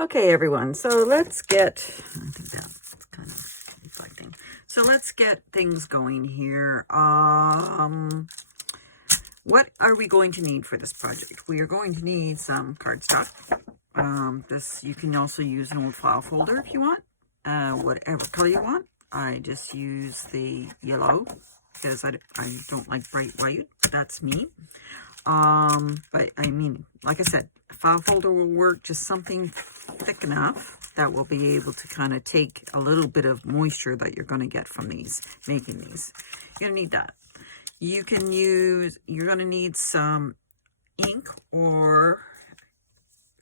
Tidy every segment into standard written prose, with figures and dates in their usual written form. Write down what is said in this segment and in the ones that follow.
Okay, everyone, so let's get, I think that's kind of reflecting. So let's get things going here. What are we going to need for this project? We are going to need some cardstock. This, you can also use an old file folder if you want, whatever color you want. I just use the yellow because I don't like bright white. That's me. But I mean, like I said, a file folder will work, just something thick enough that will be able to kind of take a little bit of moisture that you're going to get from these, making these. You're going to need that. You can use, you're going to need some ink or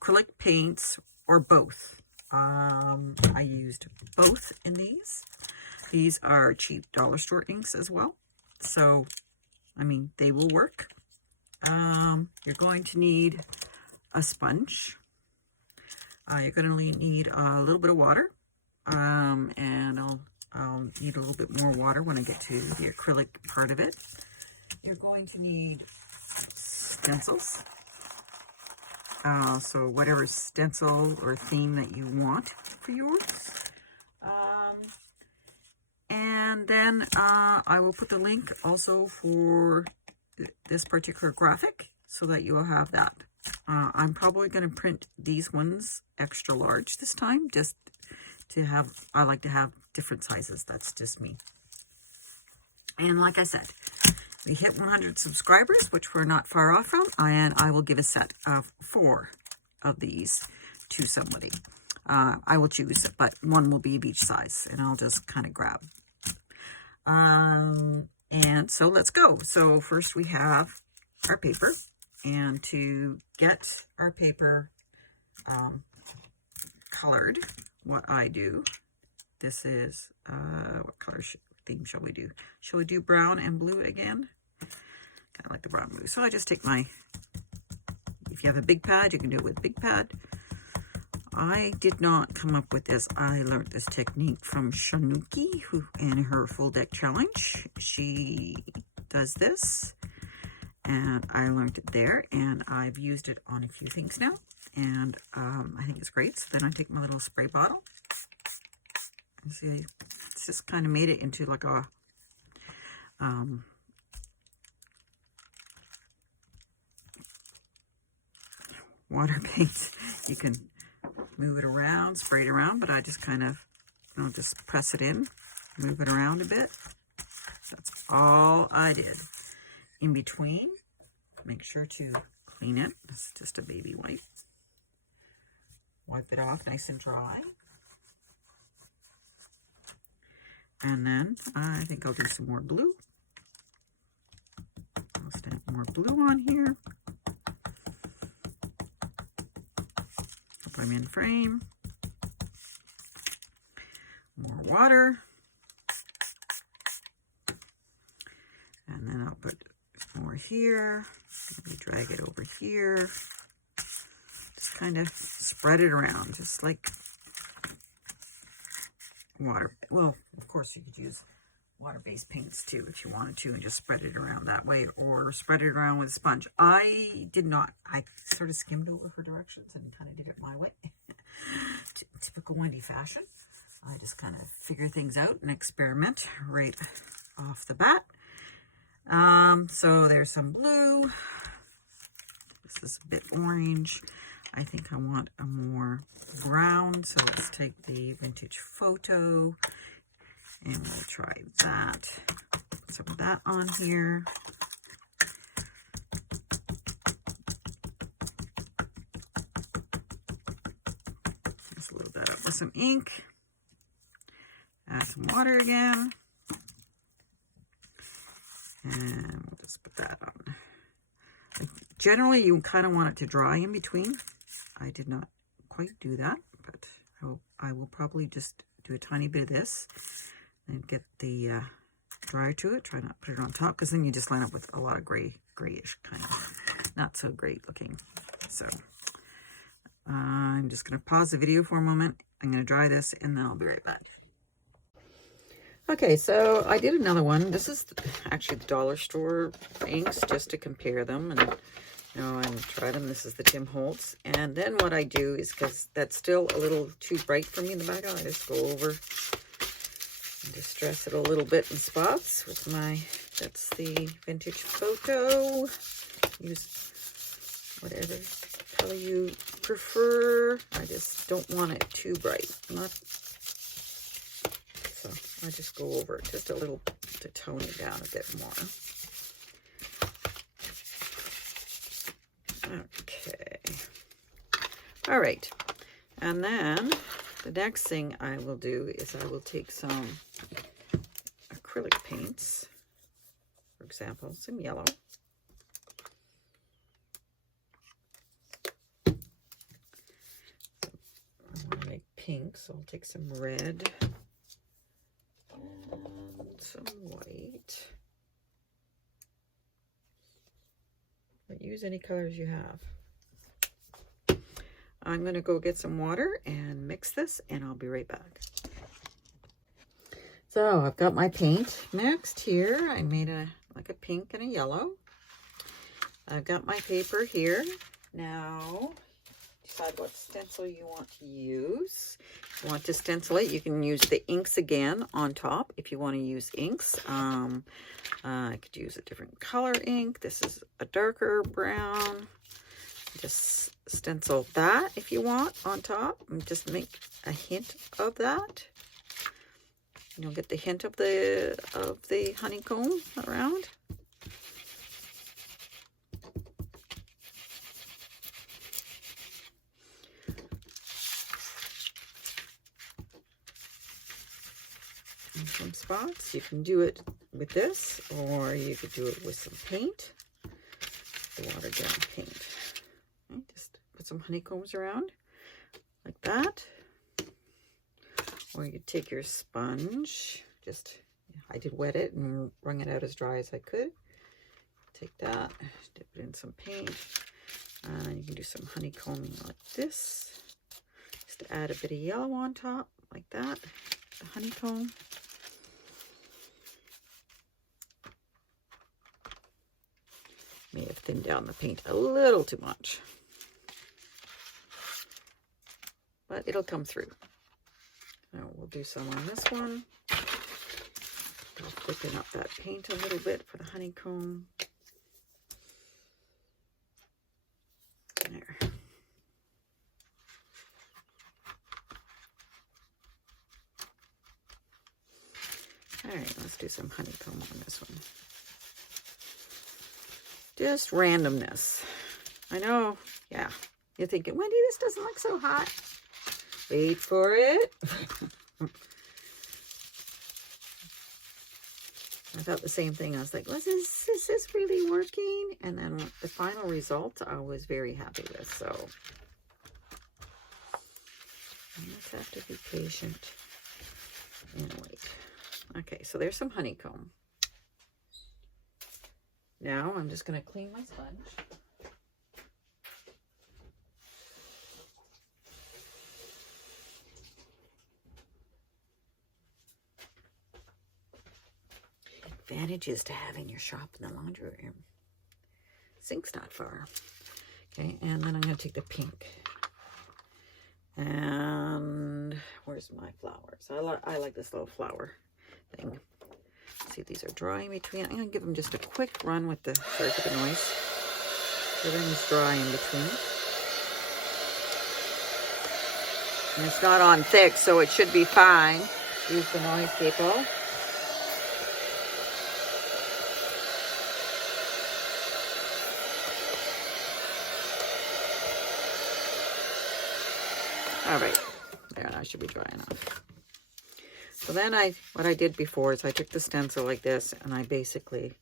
acrylic paints or both. I used both in these. These are cheap dollar store inks as well. So, I mean, they will work. You're going to need a sponge. You're going to need a little bit of water. And I'll need a little bit more water when I get to the acrylic part of it. You're going to need stencils. So whatever stencil or theme that you want for yours. And then I will put the link also for this particular graphic so that you will have that. I'm probably going to print these ones extra large this time, just to have, I like to have different sizes. That's just me. And like I said, we hit 100 subscribers, which we're not far off from, and I will give a set of 4 of these to somebody. I will choose, but one will be of each size, and I'll just kind of grab. And so let's go. So first we have our paper, and to get our paper colored, what I do, this is, what color theme shall we do? Shall we do brown and blue again? Kind of like the brown blue. So I just take my, if you have a big pad, you can do it with a big pad. I did not come up with this. I learned this technique from Shanuki, who in her full deck challenge, she does this, and I learned it there, and I've used it on a few things now, and I think it's great. So then I take my little spray bottle. You see, it's just kind of made it into like a water paint. You can move it around, spray it around, but I just kind of, you know, just press it in, move it around a bit. That's all I did. In between, make sure to clean it. This is just a baby wipe. Wipe it off nice and dry. And then I think I'll do some more blue. I'll stamp more blue on here. I'm in frame. More water. And then I'll put more here. Maybe drag it over here. Just kind of spread it around, just like water. Well, of course you could use water-based paints too if you wanted to, and just spread it around that way, or spread it around with a sponge. I did not. I sort of skimmed over her directions and kind of did it my way. Typical Wendy fashion. I just kind of figure things out and experiment right off the bat. So there's some blue. This is a bit orange. I think I want a more brown, so let's take the vintage photo. And we'll try that. Put some of that on here. Just load that up with some ink. Add some water again. And we'll just put that on. Generally, you kind of want it to dry in between. I did not quite do that, but I will probably just do a tiny bit of this. And get the dryer to it. Try not to put it on top, because then you just line up with a lot of grayish kind of not so great looking. So I'm just going to pause the video for a moment. I'm going to dry this, and then I'll be right back. Okay, so I did another one. This is actually the dollar store inks, just to compare them and No, I tried them. This is the Tim Holtz. And then what I do is, because that's still a little too bright for me in the background, I just go over and distress it a little bit in spots with my, that's the Vintage Photo. Use whatever color you prefer. I just don't want it too bright. So I just go over it just a little to tone it down a bit more. Okay. All right. And then the next thing I will do is I will take some acrylic paints, for example, some yellow. I want to make pink, so I'll take some red and some white. But use any colors you have. I'm going to go get some water and mix this, and I'll be right back. So I've got my paint mixed here. I made like a pink and a yellow. I've got my paper here. Now, decide what stencil you want to use. If you want to stencil it, you can use the inks again on top if you want to use inks. I could use a different color ink. This is a darker brown. Just stencil that if you want on top, and just make a hint of that. You'll get the hint of the honeycomb around. And some spots. You can do it with this, or you could do it with some paint, the watered down paint. Okay, just put some honeycombs around like that. Or you could take your sponge, I did wet it and wrung it out as dry as I could. Take that, dip it in some paint, and you can do some honeycombing like this. Just add a bit of yellow on top, like that, the honeycomb. May have thinned down the paint a little too much, but it'll come through. Now we'll do some on this one. I'll thicken up that paint a little bit for the honeycomb. There. All right, let's do some honeycomb on this one. Just randomness. I know, yeah. You're thinking, Wendy, this doesn't look so hot. Wait for it. I thought the same thing. I was like, is this really working? And then the final result, I was very happy with. So I just have to be patient and wait. Okay, so there's some honeycomb. Now I'm just going to clean my sponge. Advantages to having your shop in the laundry room. Sink's not far. Okay, and then I'm going to take the pink. And where's my flowers? I like this little flower thing. See if these are dry in between. I'm going to give them just a quick run with the, sorry for the noise. Everything's dry in between. And it's not on thick, so it should be fine. Use the noise, people. All right, there, that should be dry enough. So then what I did before is I took the stencil like this, and I basically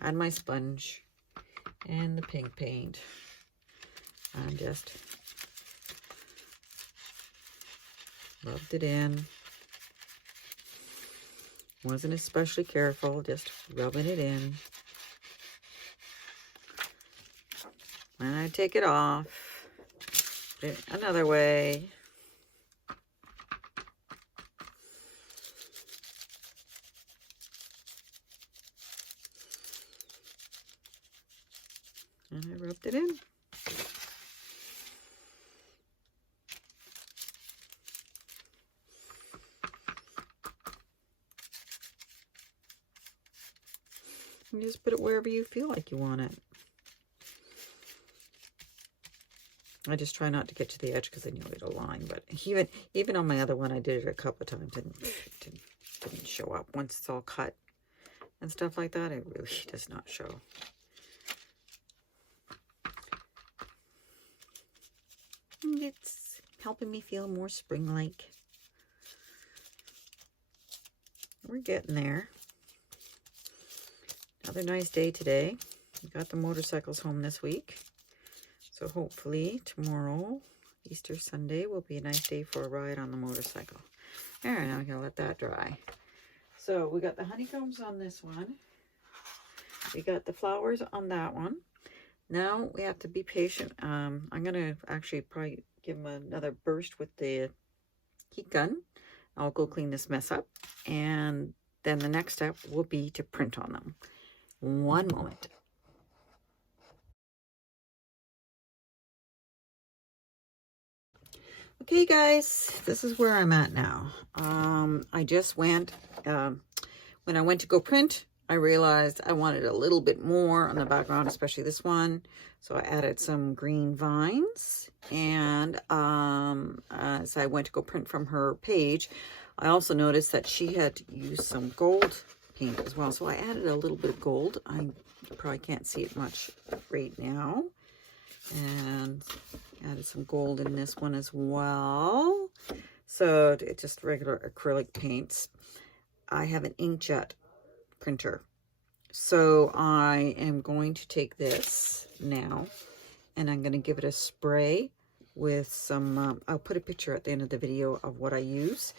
had my sponge and the pink paint. And just rubbed it in. Wasn't especially careful, just rubbing it in. And I take it off, put it another way. And I rubbed it in. You just put it wherever you feel like you want it. I just try not to get to the edge because I knew it'd align. But even on my other one, I did it a couple of times and it didn't show up. Once it's all cut and stuff like that, it really does not show. And it's helping me feel more spring-like. We're getting there. Another nice day today. We got the motorcycles home this week. So hopefully tomorrow, Easter Sunday, will be a nice day for a ride on the motorcycle. All right, now I'm gonna let that dry. So we got the honeycombs on this one. We got the flowers on that one. Now we have to be patient. I'm gonna actually probably give them another burst with the heat gun. I'll go clean this mess up. And then the next step will be to print on them. One moment. Okay guys, this is where I'm at now. I just went, when I went to go print, I realized I wanted a little bit more on the background, especially this one. So I added some green vines. And as I went to go print from her page, I also noticed that she had used some gold paint as well. So I added a little bit of gold. I probably can't see it much right now. And added some gold in this one as well. So it's just regular acrylic paints. I have an inkjet printer. So I am going to take this now and I'm going to give it a spray with some, I'll put a picture at the end of the video of what I use.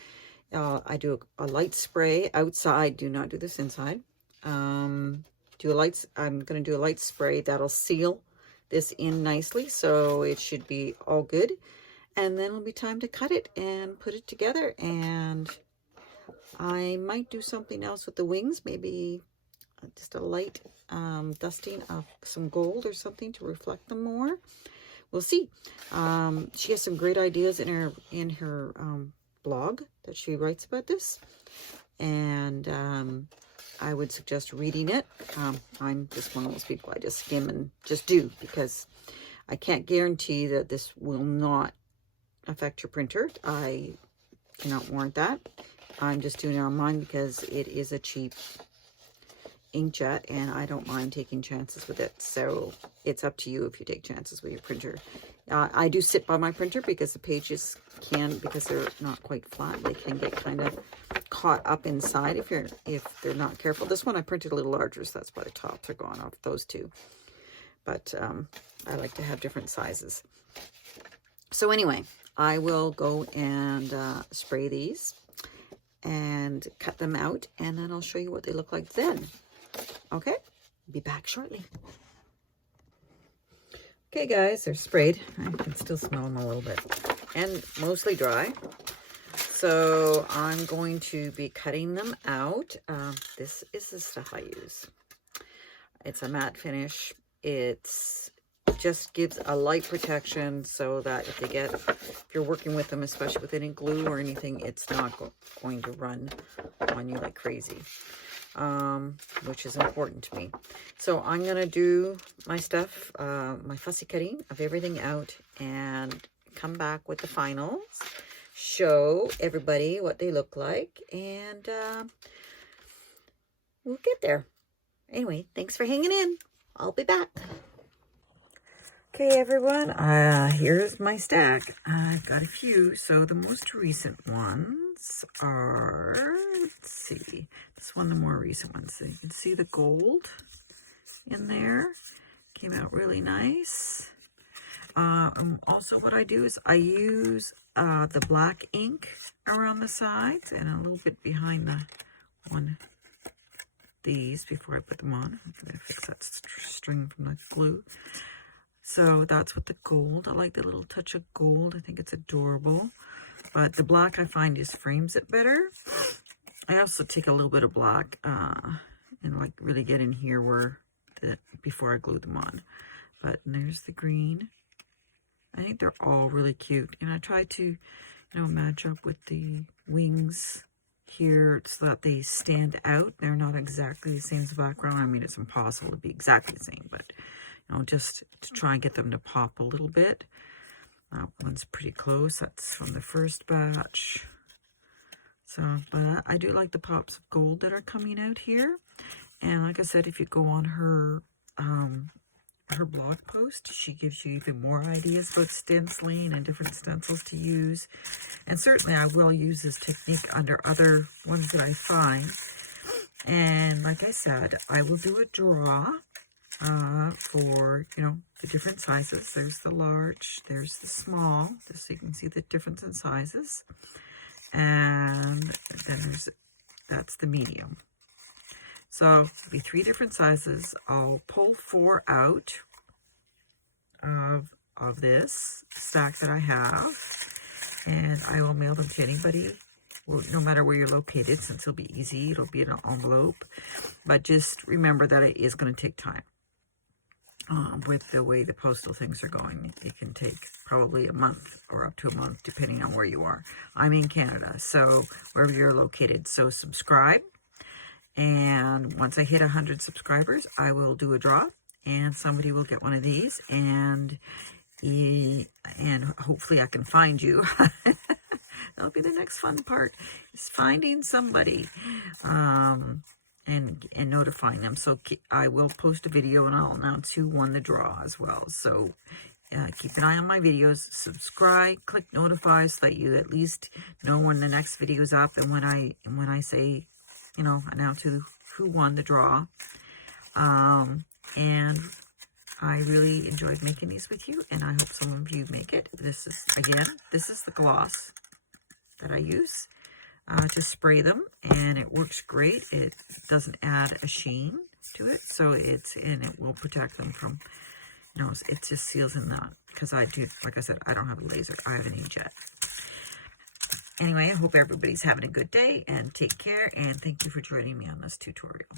I do a light spray outside. Do not do this inside. I'm going to do a light spray that'll seal this in nicely, so it should be all good. And then it'll be time to cut it and put it together. And I might do something else with the wings, maybe just a light dusting of some gold or something to reflect them more. We'll see. She has some great ideas in her blog that she writes about this, and I would suggest reading it. I'm just one of those people, I just skim and just do, because I can't guarantee that this will not affect your printer. I cannot warrant that. I'm just doing it on mine because it is a cheap inkjet and I don't mind taking chances with it. So it's up to you if you take chances with your printer. I do sit by my printer because the pages because they're not quite flat, they can get kind of caught up inside if they're not careful. This one I printed a little larger, so that's why the tops are gone off, those two. But I like to have different sizes. So anyway, I will go and spray these and cut them out, and then I'll show you what they look like then. Okay, be back shortly. Okay guys, they're sprayed. I can still smell them a little bit and mostly dry. So I'm going to be cutting them out. This is the stuff I use. It's a matte finish. Just gives a light protection so that if you're working with them, especially with any glue or anything, it's not going to run on you like crazy. Which is important to me. So I'm going to do my stuff, my fussy cutting of everything out, and come back with the finals, show everybody what they look like, and we'll get there. Anyway, thanks for hanging in. I'll be back. Okay, everyone, here's my stack. I've got a few. So the most recent ones are, let's see, this one, the more recent one. So you can see the gold in there. Came out really nice. Also what I do is I use the black ink around the sides and a little bit behind these before I put them on. I'm going to fix that string from the glue. So that's with the gold. I like the little touch of gold. I think it's adorable. But the black I find just frames it better. I also take a little bit of black and like really get in here before I glue them on. But there's the green. I think they're all really cute. And I tried to, you know, match up with the wings here so that they stand out. They're not exactly the same as the background. I mean, it's impossible to be exactly the same, but, you know, just to try and get them to pop a little bit. That one's pretty close. That's from the first batch. So, but I do like the pops of gold that are coming out here. And like I said, if you go on her blog post, she gives you even more ideas about stenciling and different stencils to use. And certainly I will use this technique under other ones that I find. And like I said, I will do a draw for, you know, the different sizes. There's the large, there's the small, just so you can see the difference in sizes. And then that's the medium. So it'll be 3 different sizes. I'll pull 4 out of this stack that I have, and I will mail them to anybody, no matter where you're located, since it'll be easy. It'll be in an envelope, but just remember that it is going to take time. With the way the postal things are going, it can take probably a month or up to a month, depending on where you are. I'm in Canada, so wherever you're located. So subscribe. And once I hit 100 subscribers, I will do a draw, and somebody will get one of these, and hopefully I can find you. That'll be the next fun part, is finding somebody and notifying them. So I will post a video, and I'll announce who won the draw as well. So keep an eye on my videos, subscribe, click notify, so that you at least know when the next video is up, and when I say, you know, announce who won the draw. And I really enjoyed making these with you, and I hope some of you make it. This is the gloss that I use to spray them, and it works great. It doesn't add a sheen to it, so it will protect them from, you know, it just seals in that, because I do, like I said, I don't have a laser, I have an inkjet. Anyway, I hope everybody's having a good day, and take care, and thank you for joining me on this tutorial.